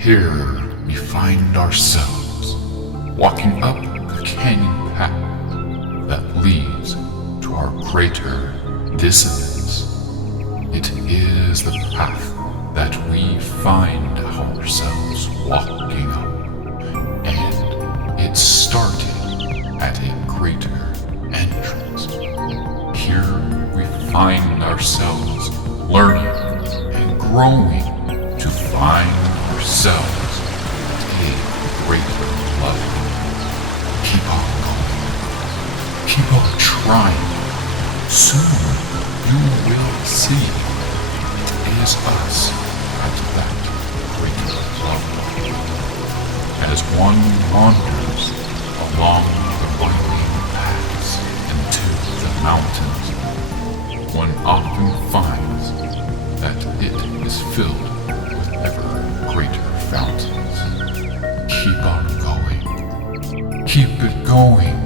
Here we find ourselves walking up the canyon path that leads to our greater dissonance. It is the path that we find ourselves walking up, and it started at a greater entrance. Here we find ourselves learning and growing to find ourselves at a greater level. Keep on going. Keep on trying. Soon you will see it is us at that greater level. As one wanders along the winding paths into the mountains, one often finds that it is filled with ever greater fountains. Keep on going. Keep it going.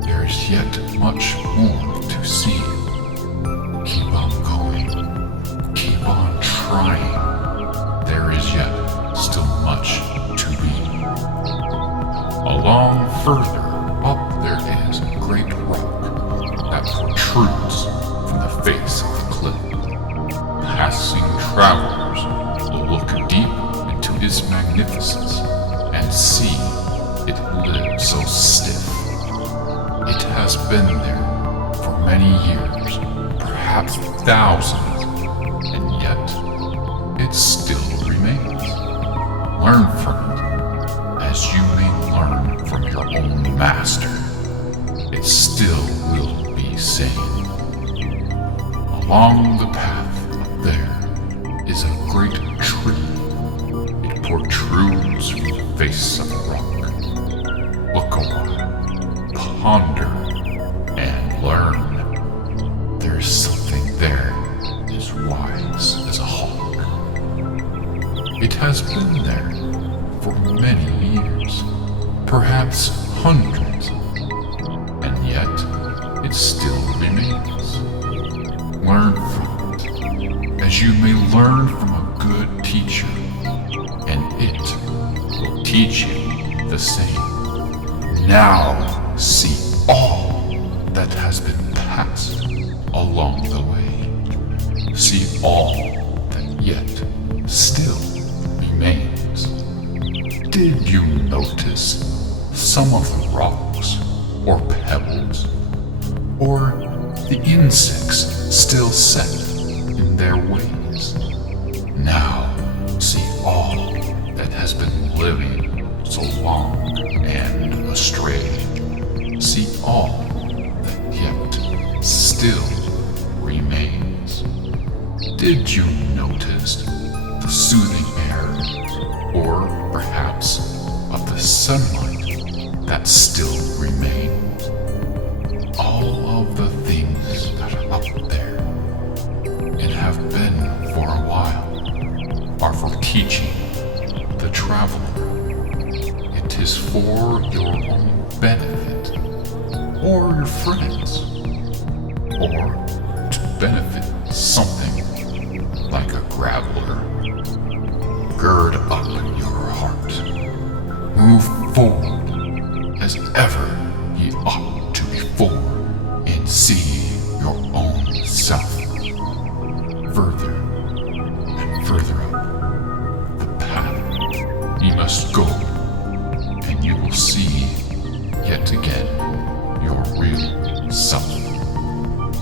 There is yet much more to see. Keep on going. Keep on trying. There is yet still much to be. Along further up there is a great rock that protrudes from the face of the cliff. Passing travelers will look deep into its magnificence and see it lives so stiff. It has been there for many years, perhaps thousands, and yet it still remains. Learn from it as you may learn from your own master. It still will be sane. Along the path up there is a great tree. It protrudes from the face of the rock. Look a while, ponder, and learn. There is something there as wise as a hawk. It has been there for many years, perhaps hundreds, and yet it still remains. Learn from it, as you may learn from a good teacher, and it will teach you the same. Now see all that has been passed along the way. See all that yet still remains. Did you notice some of the rocks or pebbles, or the insects still set in their ways? Now see all that has been living so long and astray. See all that yet still remains. Did you notice the soothing air, or perhaps of the sunlight that still remains? All of the things that are up there and have been for a while are for teaching the traveler. It is for your own benefit, or your friends, or to benefit something like a graveler. Gird up your heart. Move forward as ever ye ought to before, and see your own self. Further and further up the path ye must go, and you will see yet again your real self.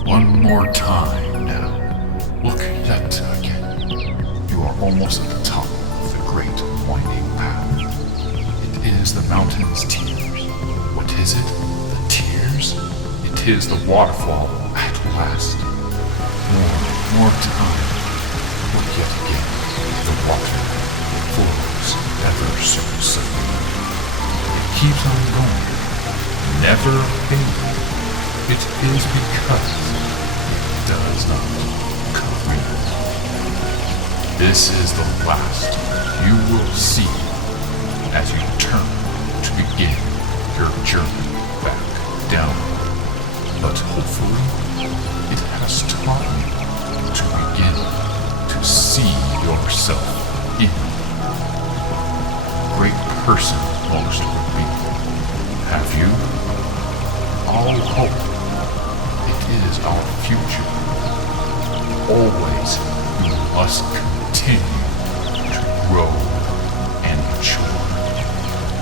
One more time now. Look yet again. You are almost at the top of the great winding path. It is the mountain's tears. What is it? The tears? It is the waterfall at last. More time. Look yet again. The water flows ever so slowly. It keeps on going, never fading. It is because it does not come in. This is the last you will see as you turn to begin your journey back down. But hopefully, it has taught you to begin to see yourself in Great person most would be. Have you? All hope. It is our future. Always we must continue to grow and mature,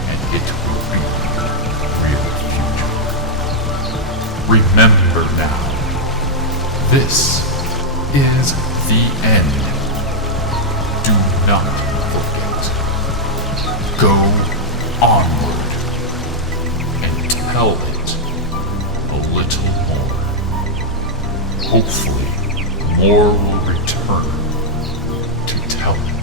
and it will be the real future. Remember now, this is the end. Do not forget. Go onward and tell it a little more. Hopefully, more will return to tell it.